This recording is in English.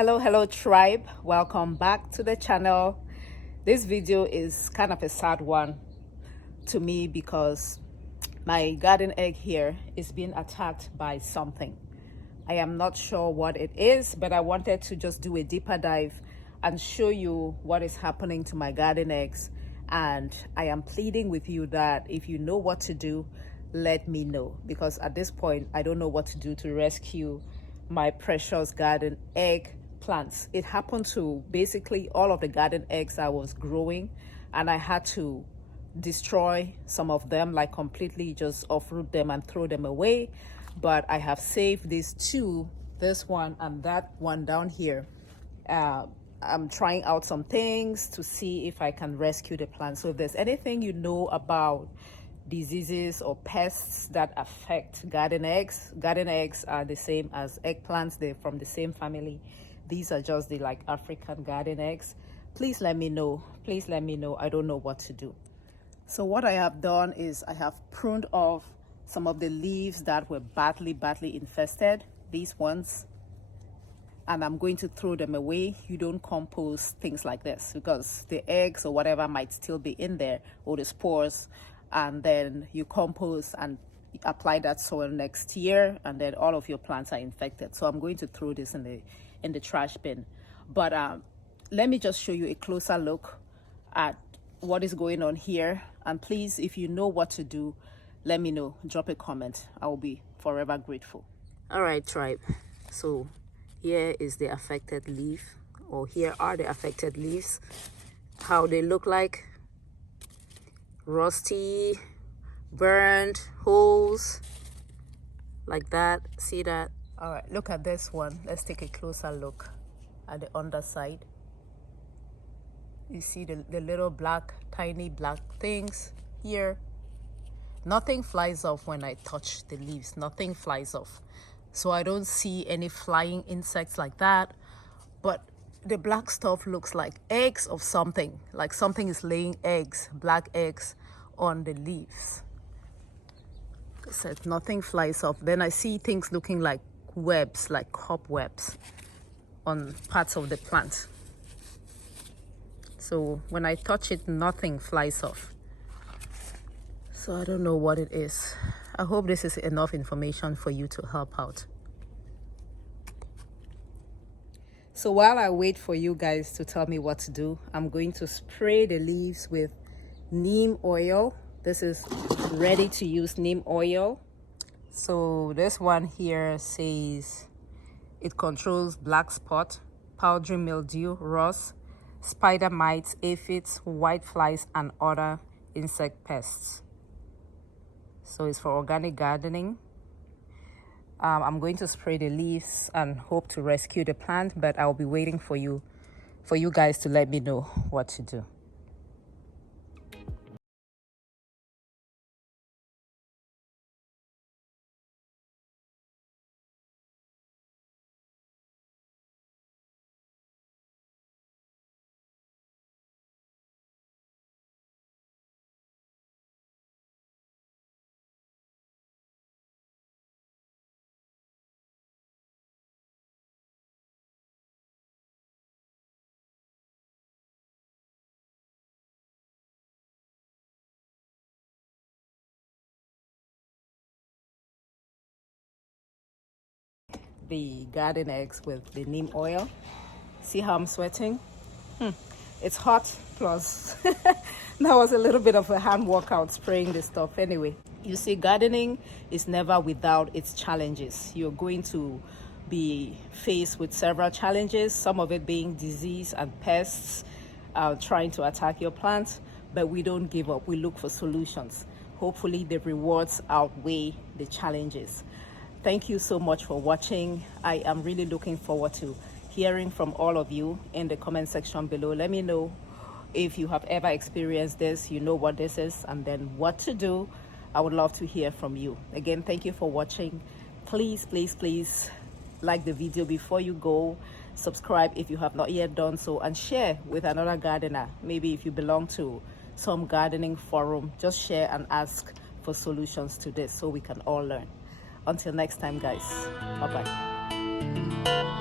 Hello tribe, welcome back to the channel. This video is kind of a sad one to me because my garden egg here is being attacked by something. I am not sure what it is, but I wanted to just do a deeper dive and show you what is happening to my garden eggs. And I am pleading with you that if you know what to do, let me know, because at this point I don't know what to do to rescue my precious garden egg plants. It happened to basically all of the garden eggs I was growing, and I had to destroy some of them, like completely just uproot them and throw them away. But I have saved these two, this one and that one down here. I'm trying out some things to see if I can rescue the plants. So if there's anything you know about diseases or pests that affect garden eggs are the same as eggplants. They're from the same family. These are just the like African garden eggs. Please let me know. Please let me know. I don't know what to do. So what I have done is I have pruned off some of the leaves that were badly infested, these ones, and I'm going to throw them away. You don't compost things like this because the eggs or whatever might still be in there, or the spores, and then you compost and apply that soil next year, and then all of your plants are infected. So I'm going to throw this in the trash bin. But let me just show you a closer look at what is going on here. And please, if you know what to do, let me know. Drop a comment. I will be forever grateful. All right, tribe. So here is the affected leaf, or here are the affected leaves. How they look like: rusty, burned, holes like that. See that? All right, look at this one. Let's take a closer look at the underside. You see the little black, tiny black things here. Nothing flies off when I touch the leaves. Nothing flies off. So I don't see any flying insects like that. But the black stuff looks like eggs of something. Like something is laying eggs, black eggs, on the leaves. It says nothing flies off. Then I see things looking like webs, like cobwebs on parts of the plant. So when I touch it, nothing flies off. So I don't know what it is. I hope this is enough information for you to help out. So while I wait for you guys to tell me what to do, I'm going to spray the leaves with neem oil. This is ready to use neem oil. So this one here says it controls black spot, powdery mildew, rust, spider mites, aphids, white flies, and other insect pests. So it's for organic gardening. I'm going to spray the leaves and hope to rescue the plant, but I'll be waiting for you guys to let me know what to do. The garden eggs with the neem oil. See how I'm sweating? It's hot, plus that was a little bit of a hand workout spraying this stuff. Anyway, you see, gardening is never without its challenges. You're going to be faced with several challenges, some of it being disease and pests trying to attack your plants, but we don't give up. We look for solutions. Hopefully the rewards outweigh the challenges. Thank you so much for watching. I am really looking forward to hearing from all of you in the comment section below. Let me know if you have ever experienced this, you know what this is, and then what to do. I would love to hear from you. Again, thank you for watching. Please like the video before you go. Subscribe if you have not yet done so, and share with another gardener. Maybe if you belong to some gardening forum, just share and ask for solutions to this so we can all learn. Until next time, guys. Bye-bye.